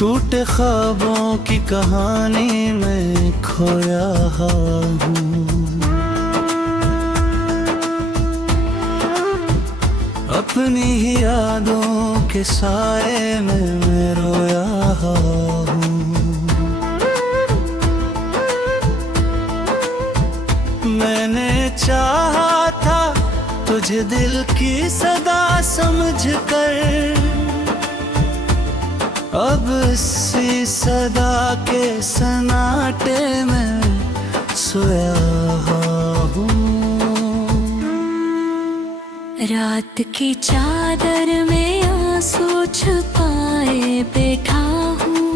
टूटे ख्वाबों की कहानी में खोया हूँ। अपनी ही यादों के साए में मैं रोया हूँ। मैंने चाहा था तुझे दिल की सदा समझकर, अब इसी सदा के सन्नाटे में सोया हूँ। रात की चादर में आंसू छुपाए बैठा हूँ।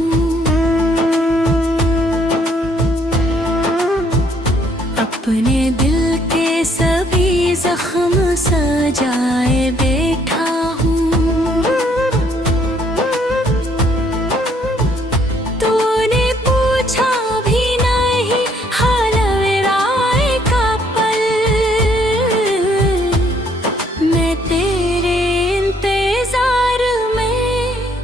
अपने दिल के सभी जख्म सजाए बैठा हूँ। तूने पूछा भी नहीं हाल मेरा एक पल, मैं तेरे इंतजार में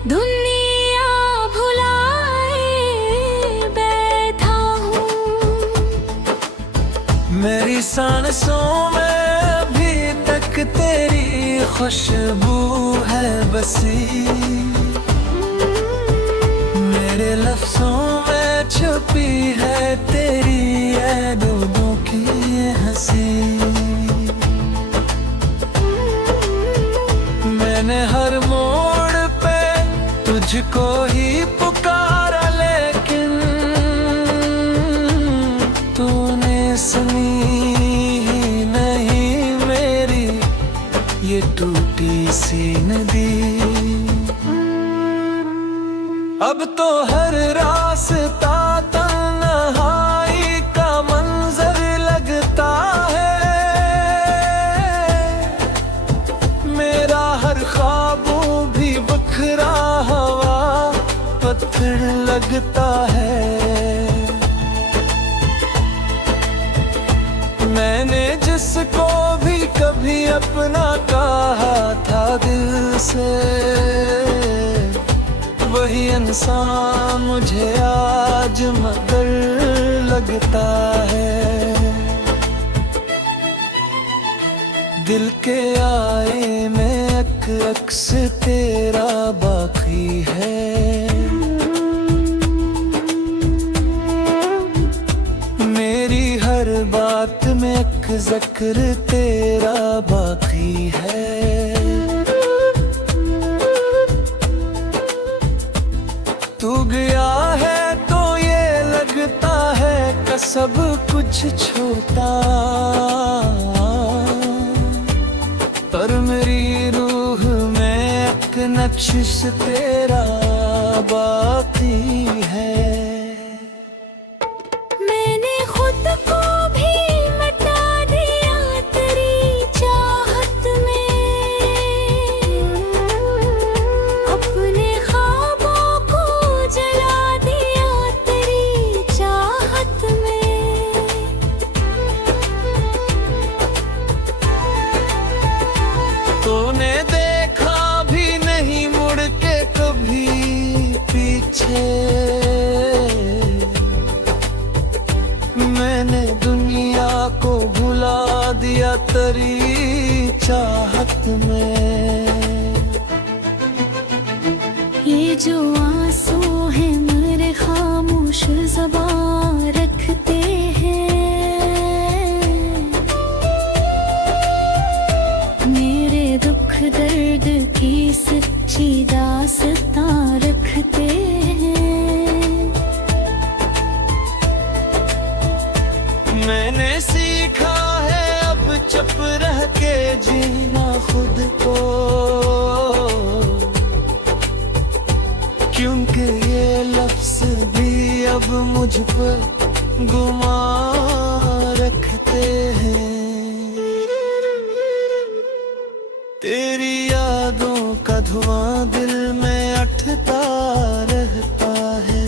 दुनिया भुलाए बैठा हूँ। मेरी सांसों में अभी तक तेरी खुशबू है बसी, मेरे लफ्ज़ों में छुपी है तेरी यादों की हंसी। मैंने हर मोड़ पे तुझको ही पुकारा, लेकिन तूने सुनी ही नहीं मेरी ये टूटी सी नदी। अब तो हर रास्ता तन्हाई का मंजर लगता है, मेरा हर ख्वाबों भी बिखरा हुआ पत्थर लगता है। मैंने जिसको भी कभी अपना कहा था दिल से, वही इंसान मुझे आज मगर लगता है। दिल के आए में अक्स तेरा बाकी है, मेरी हर बात में एक जिक्र तेरा बाकी है। तू गया है तो ये लगता है कि सब कुछ छोटा, पर मेरी रूह में एक नक्श तेरा बाकी है। मैंने खुद को भी मिटा दिया तेरी चाहत में, अपने ख्वाबों को जला दिया तेरी चाहत में। तूने देखा भी नहीं मुड़ के कभी पीछे, मैंने दुनिया को भुला दिया तेरी चाहत में। ये जो आंसू है मेरे खामोश ज़बान रखते हैं, मेरे दुख दर्द की सच्ची दास्तां रखते हैं। मैंने सीखा है अब चुप रह के जीना खुद को, क्योंकि ये लफ्ज़ भी अब मुझ पर गुमान रखते हैं। तेरी यादों का धुआं दिल में उठता रहता है,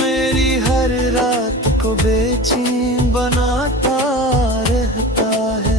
मेरी हर रात को बेचैन बनाता रहता है।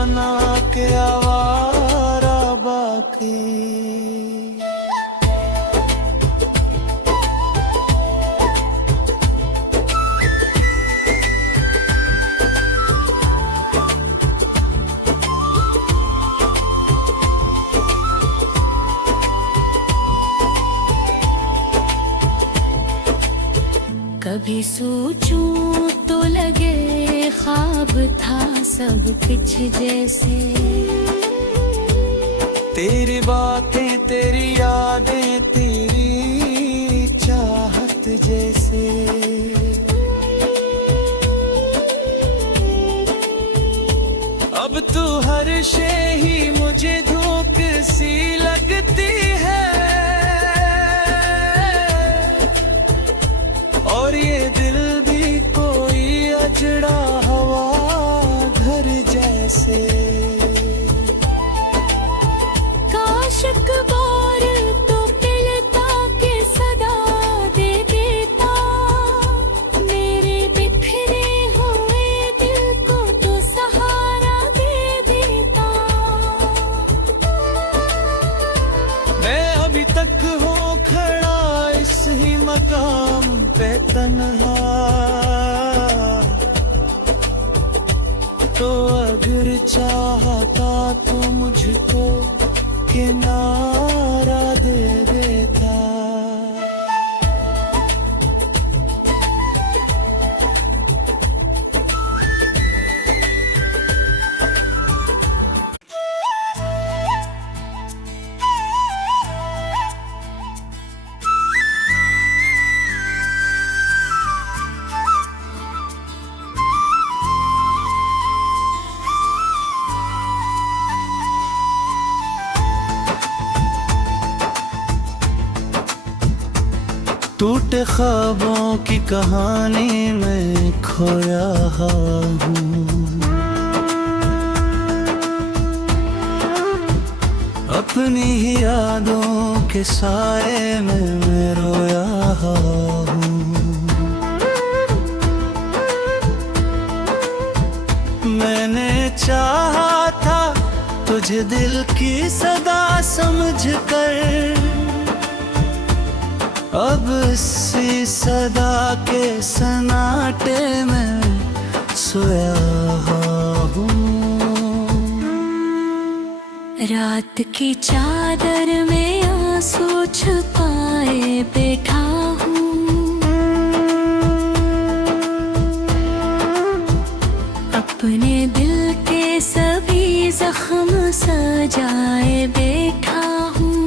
बना के आवारा बाकी। कभी सोचूं तो लगे ख्वाब था सब कुछ जैसे, तेरी बातें तेरी यादें तेरी चाहत जैसे। अब तू हर शे ही मुझे धोख सी लगती है, और ये दिल भी कोई अजड़ा हवा घर जैसे। काश अखबार तो पिलता के सदा दे देता, मेरे बिखरे हुए दिल को तो सहारा दे देता। मैं अभी तक हूँ खड़ा इस ही मकाम पे तन्हा, तो अगर चाहता तो मुझको किनारा दे देता। टूटे ख्वाबों की कहानी में खोया हूँ, अपनी ही यादों के साए में मैं रोया हूँ। मैंने चाहा था तुझे दिल की सदा समझ कर, अब इसी सदा के सन्नाटे में सोया हूँ। रात की चादर में आंसू छुपाए बैठा हूँ, अपने दिल के सभी जख्म सजाए बैठा हूँ।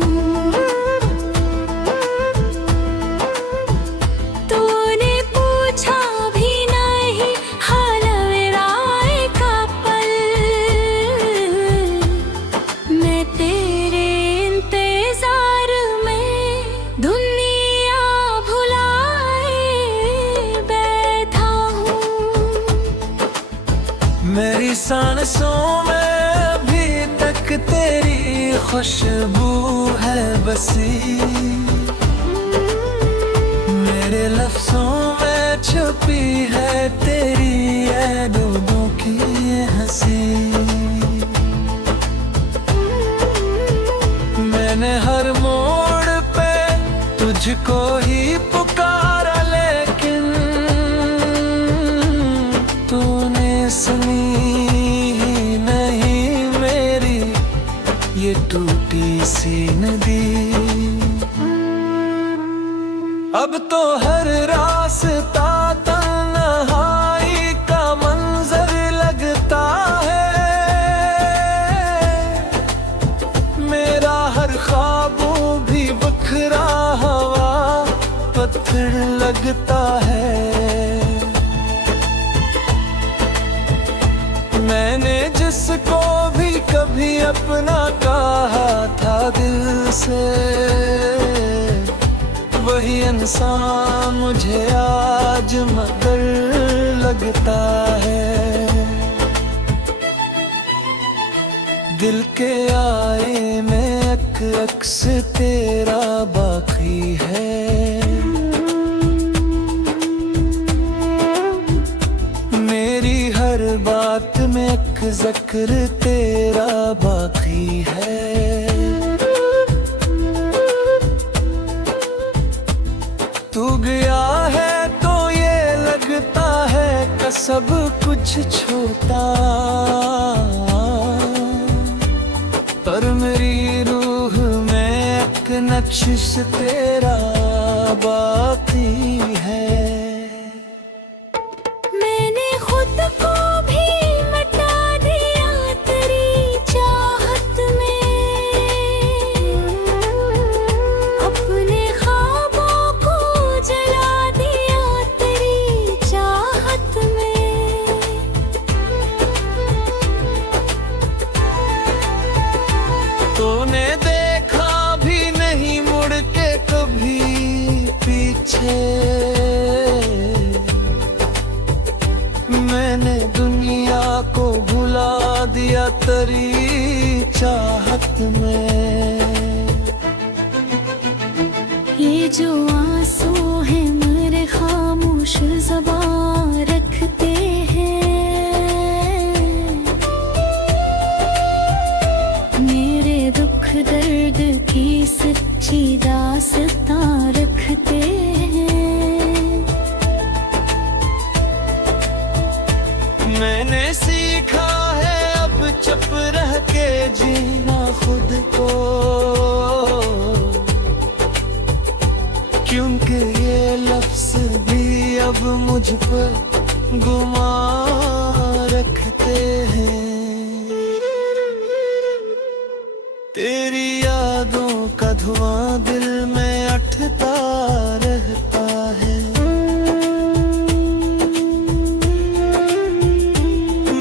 मेरी सांसों में अभी तक तेरी खुशबू है बसी, मेरे लफ्जों में छुपी है तेरी यादों की हंसी। मैंने हर मोड़ पे तुझको ही पुकारा, लेकिन तूने सुनी ही नहीं मेरी ये टूटी सी नदी। अब तो हर रास्ता तन्हाई का मंजर लगता है, मेरा हर ख्वाबों भी बखरा हवा पत्थर लगता है। मैंने जिसको भी कभी अपना कहा था दिल से, वही इंसान मुझे आज मगर लगता है। दिल के आए में अक्स तेरा बाकी है, मेरी हर बात में जिक्र तेरा बाकी है। तू गया है तो ये लगता है कि सब कुछ छोटा, पर मेरी रूह में एक नक्श तेरा बाकी है। मैंने खुद को भी मिटा दिया तेरी चाहत में, अपने ख्वाबों को जला दिया तेरी चाहत में। तूने देखा भी नहीं मुड़ के कभी पीछे, मैंने दुनिया को भुला दिया तेरी चाहत में। ये जो आंसू है मेरे खामोश ज़बान रखते हैं, मेरे दुख दर्द की सच्ची दास्तां रखते हैं। मैंने सीखा है अब चुप रह के जीना खुद को, क्योंकि ये लफ्ज़ भी अब मुझ पर गुमान रखते हैं। तेरी यादों का धुआं दिल में उठता रहता है,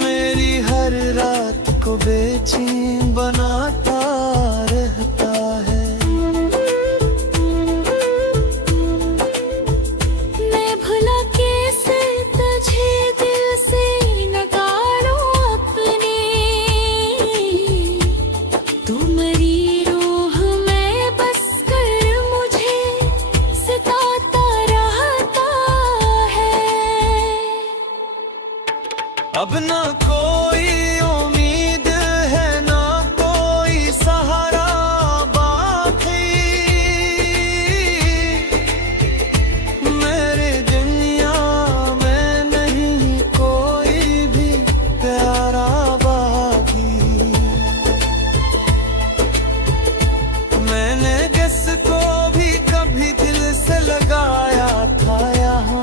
मेरी हर रात को बेचैन बनाता रहता है। मैं भुला कैसे तुझे दिल से नकारूं अपने, तू मेरी रूह में बस कर मुझे सताता रहता है। अब ना कोई उम्मीद है ना कोई सहारा बाकी, मेरे दुनिया में नहीं कोई भी प्यारा बाकी। मैंने जिसको भी कभी दिल से लगाया था यहाँ,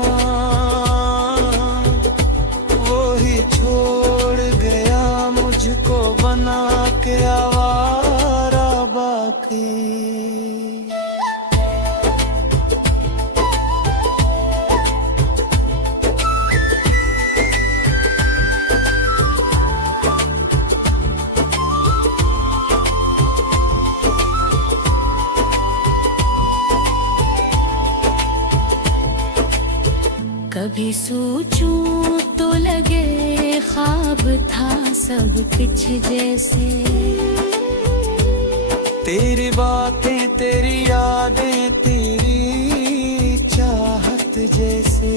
वो ही छोड़ गया मुझको बना के आवारा बाकी। कभी सोचूं तो लगे ख्वाब था सब कुछ जैसे, तेरी बातें तेरी यादें तेरी चाहत जैसे,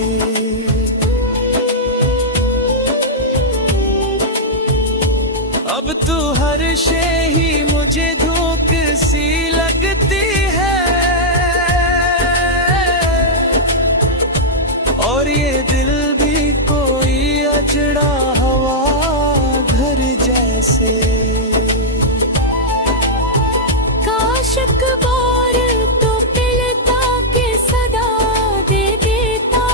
अब तू हर शे ही मुझे धोख सी लगती है, और ये दिल भी कोई अजड़ा हवा घर जैसे। काश अखबार तो पिलता के सदा दे देता,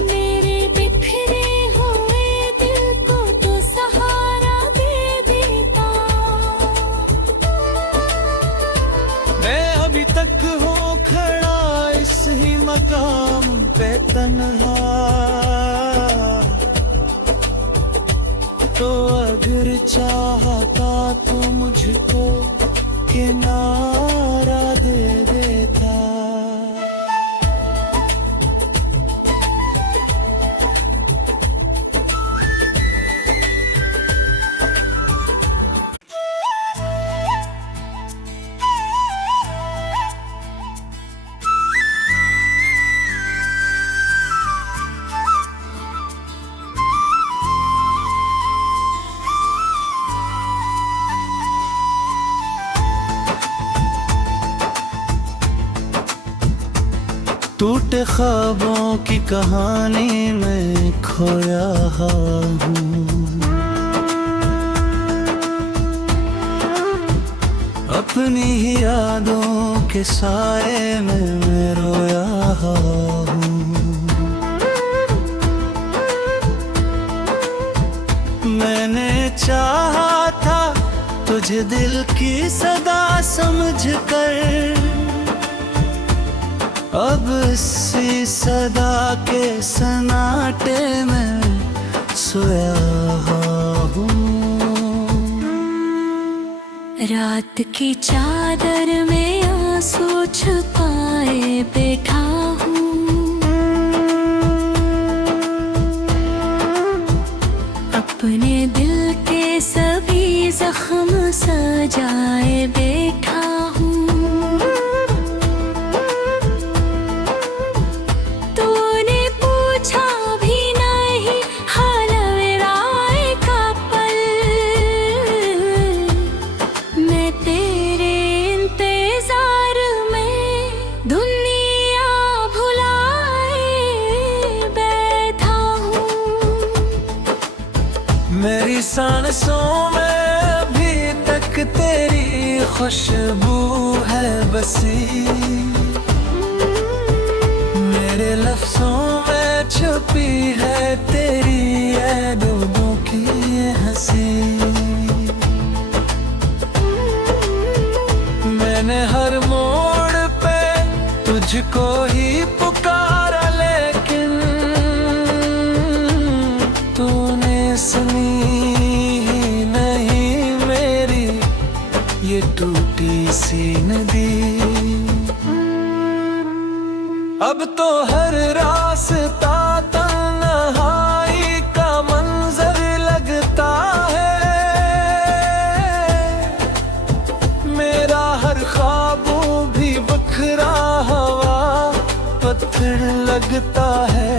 मेरे बिखरे हुए दिल को तो सहारा दे देता। मैं अभी तक हूँ खड़ा इस ही मकाम पे तन्हा, तो अगर चाहता तो मुझको किनारा दे देता। टूटे ख्वाबों की कहानी में खोया हूँ। अपनी ही यादों के साए में मैं रोया हूँ। मैंने चाहा था तुझे दिल की सदा समझ कर, अब इसी सदा के सन्नाटे में सोया हूँ। रात की चादर में आंसू छुपाए बैठा हूँ। अपने दिल के सभी जख्म सजाए बैठा हूँ। तूने पूछा भी नहीं हाल मेरा एक पल, मैं तेरे इंतजार में दुनिया भुलाए बैठा हूँ। मेरी सांसों में अभी तक तेरी खुशबू है बसी, मेरे लफ्जों में छुपी है तेरी यादों की हंसी। मैंने हर मोड़ पे तुझको ही पुकारा, लेकिन तूने सुनी ही नहीं मेरी ये टूटी सी नदी। अब तो हर रास्ता तन्हाई का मंजर लगता है, मेरा हर ख्वाबों भी बखरा हवा पत्थर लगता है।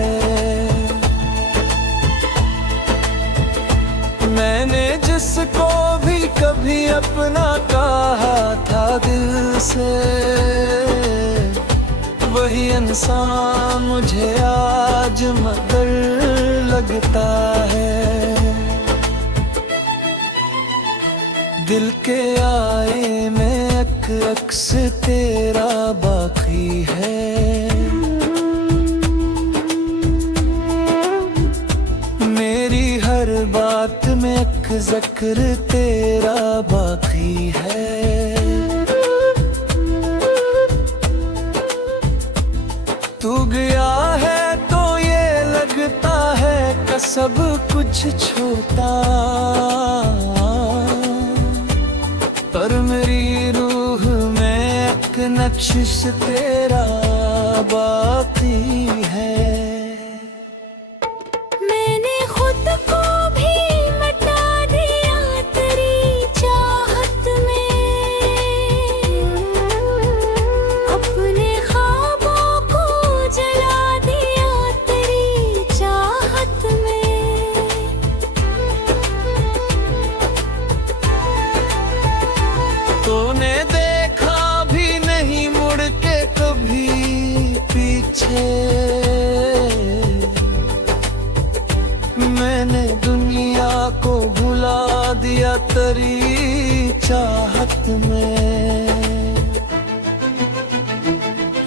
मैंने जिसको भी कभी अपना कहा था दिल से, वही इंसान मुझे आज मगर लगता है। दिल के आए में अक्स तेरा बाकी है, मेरी हर बात में एक जिक्र तेरा बाकी है। तू गया है तो ये लगता है कि सब कुछ छोटा, पर मेरी रूह में एक नक्श तेरा बाकी है। मैंने खुद को भी मिटा दिया तेरी चाहत में, अपने ख्वाबों को जला दिया तेरी चाहत में। तूने देखा भी नहीं मुड़ के कभी पीछे, मैंने दुनिया को भुला दिया तेरी चाहत में।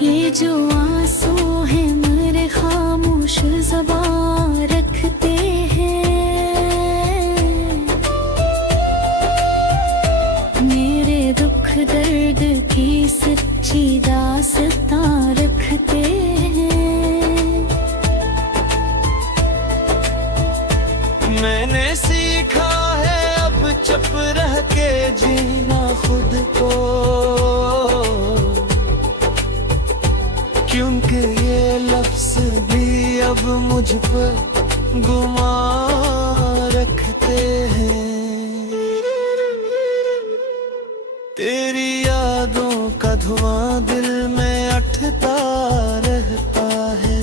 ये जो आंसू है मेरे खामोश ज़बान रखते हैं, मेरे दुख दर्द की सच्ची दास्तां रखते हैं। मैंने सीखा है अब चुप रह के जीना खुद को, क्योंकि ये लफ्ज भी अब मुझ पर गुमान रखते हैं। तेरी यादों का धुआं दिल में उठता रहता है,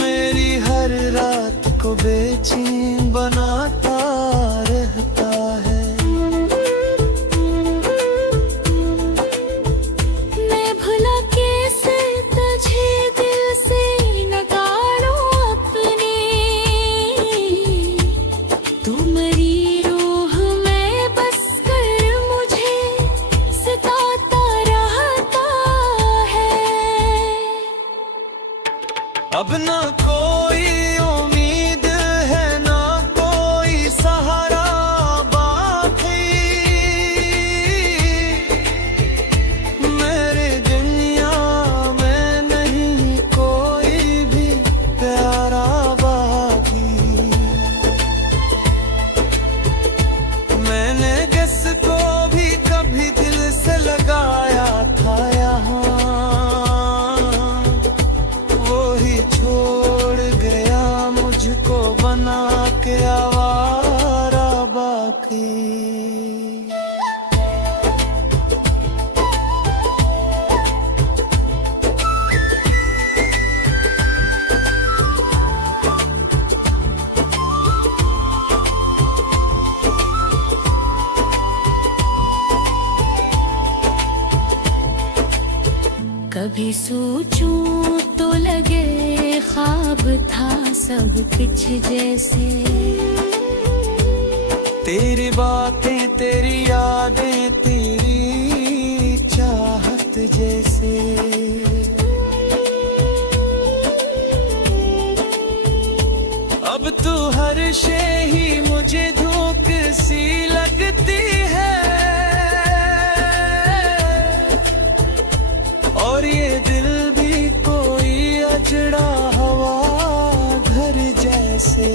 मेरी हर रात को बेचैन बनाता रहता है। बना के आवारा बाकी। कभी सोचूं तो लगे ख्वाब था सब कुछ जैसे, तेरी बातें तेरी यादें तेरी चाहत जैसे। अब तू हर शे ही मुझे धोख सी लगती है, और ये दिल भी कोई अजड़ा हवा घर जैसे।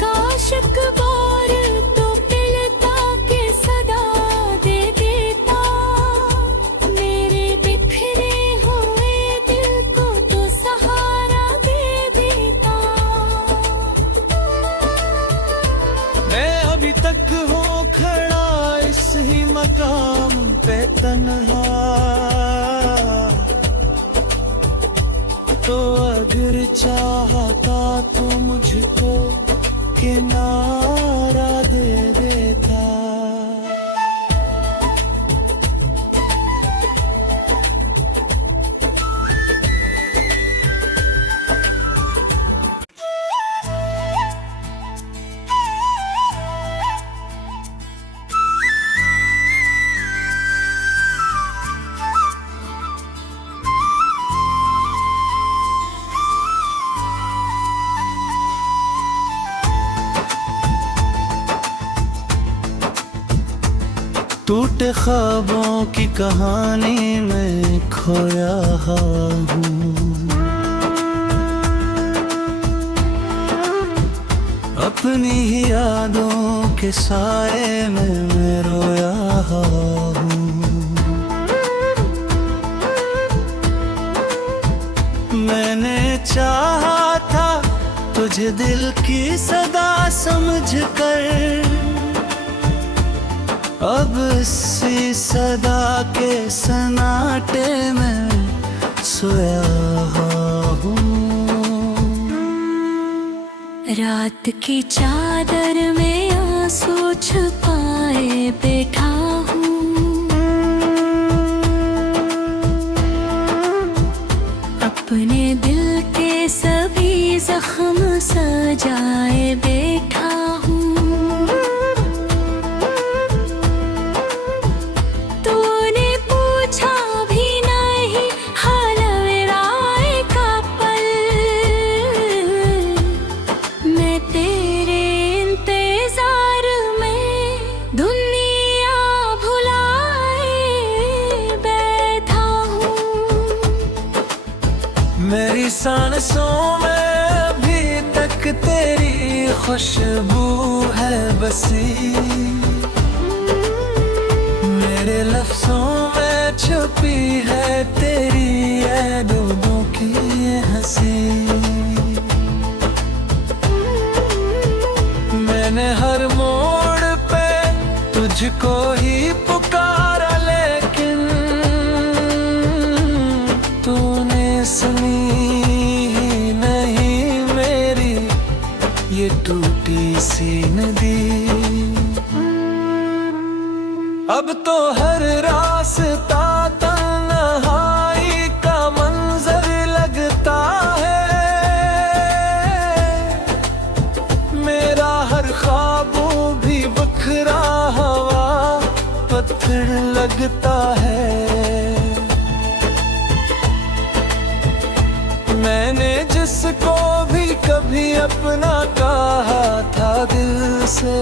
काश अखबार तो पिलता के सदा दे देता, मेरे बिखरे हुए दिल को तो सहारा दे देता। मैं अभी तक हूँ खड़ा इस ही मकाम पे तन्हा, तो अगर चाहता तो मुझको किनारा दे देता। टूटे ख्वाबों की कहानी में खोया हूँ, अपनी ही यादों के साए में मैं रोया हूँ। मैंने चाहा था तुझे दिल की सदा समझ कर, अब इसी सदा के सन्नाटे में सोया हूँ। रात की चादर में आंसू छुपाए बैठा हूँ, अपने दिल के सभी जख्म सजाए बैठा हूँ। मेरी सांसों में अभी तक तेरी खुशबू है बसी, मेरे लफ्जों में छुपी है तेरी यादों की हंसी। मैंने हर मोड़ पे तुझको ही पुकारा, लेकिन तूने सुनी ही नहीं मेरी ये टूटी सी नदी। अब तो हर रास्ता तन्हाई का मंजर लगता है, मेरा हर ख्वाबों भी बखरा हवा पत्थर लगता है। मैंने जिसको भी कभी अपना कहा था दिल से,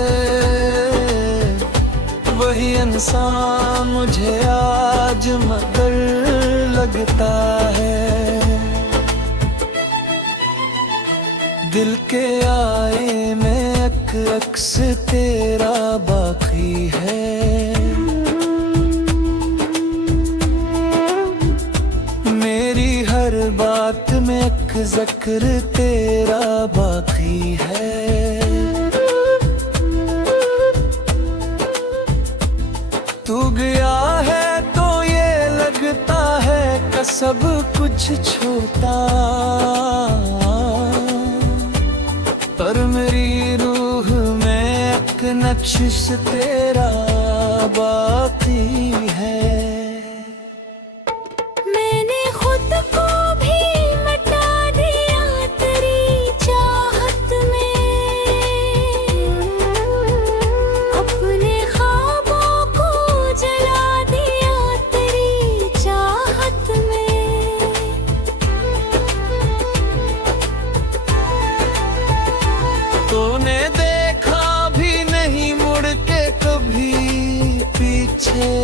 वही इंसान मुझे आज मगर लगता है। दिल के आए में अक्स तेरा बाकी है, मेरी हर बात में जिक्र तेरा बाकी है। तू गया है तो ये लगता है कि सब कुछ छोटा, पर मेरी रूह में एक नक्श तेरा बाकी है। मैंने खुद को भी मिटा दिया तेरी चाहत में, अपने ख्वाबों को जला दिया तेरी चाहत में। तूने देखा भी नहीं मुड़ के कभी पीछे,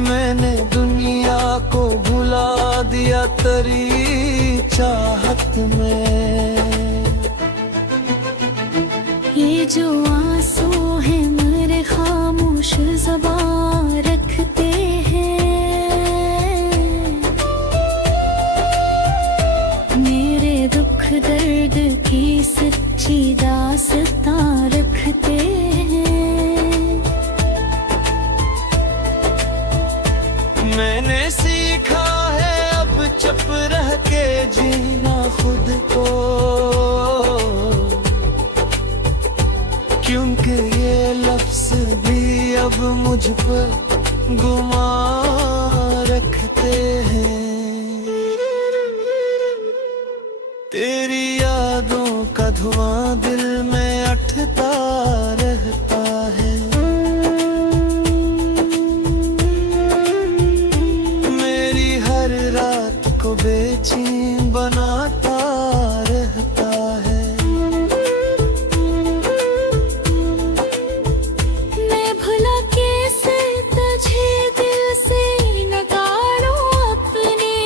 मैंने दुनिया को भुला दिया तेरी चाहत में। ये जो आंसू है मेरे खामोश ज़बान रखते हैं, मेरे दुख दर्द की सच्ची दास्तां रखते हैं। मैंने सीखा है अब चुप रह के जीना खुद को, क्योंकि ये लफ्ज भी अब मुझ पर गुमान रखते हैं। तेरी यादों का धुआं दिल में उठता रहता है, मेरी हर रात को बेचैन बनाता रहता है। मैं भुला कैसे तुझे दिल से नकारूं अपने,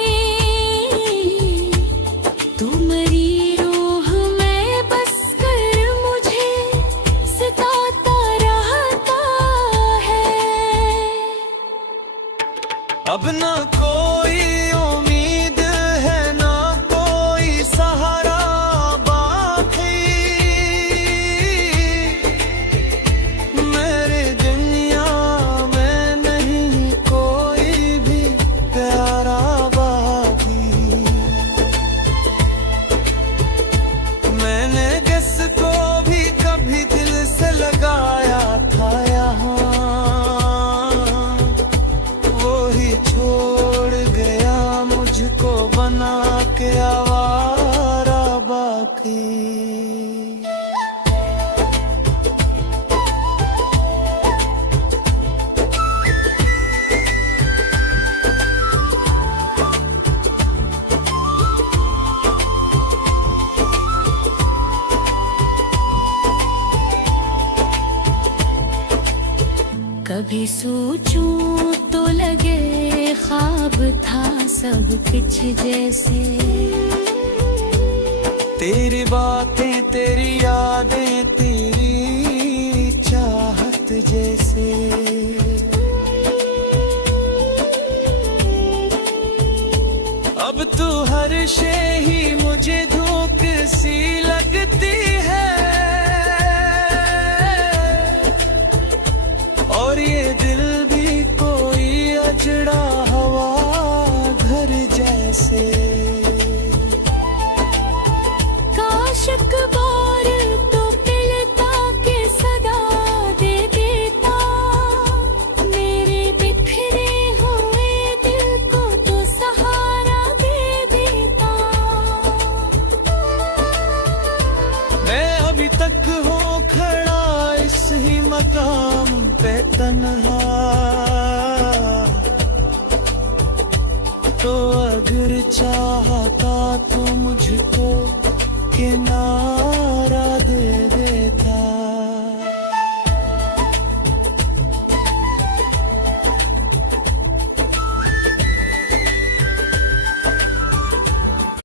तू मेरी रूह में बस कर मुझे सताता रहता है। अब ना कोई उम्मीद है ना कोई सहारा बाकी, मेरे दुनिया में नहीं कोई भी प्यारा बाकी। मैंने जिसको भी कभी दिल से लगाया था यहाँ, वो ही छोड़ गया मुझको बना के आवारा बाकी। कभी सोचूं तो लगे ख्वाब था सब कुछ जैसे, तेरी बातें तेरी यादें तेरी चाहत जैसे, अब तू हर शे ही मुझे धोख सी लगती है, और ये दिल भी कोई अजड़ा हवा घर जैसे। काश अखबार तो पिलता के सदा दे देता, मेरे बिखरे हुए दिल को तो सहारा दे देता। मैं अभी तक हूँ खड़ा इस ही मकाम पे तन्हा, तो अगर चाहता तो मुझको किनारा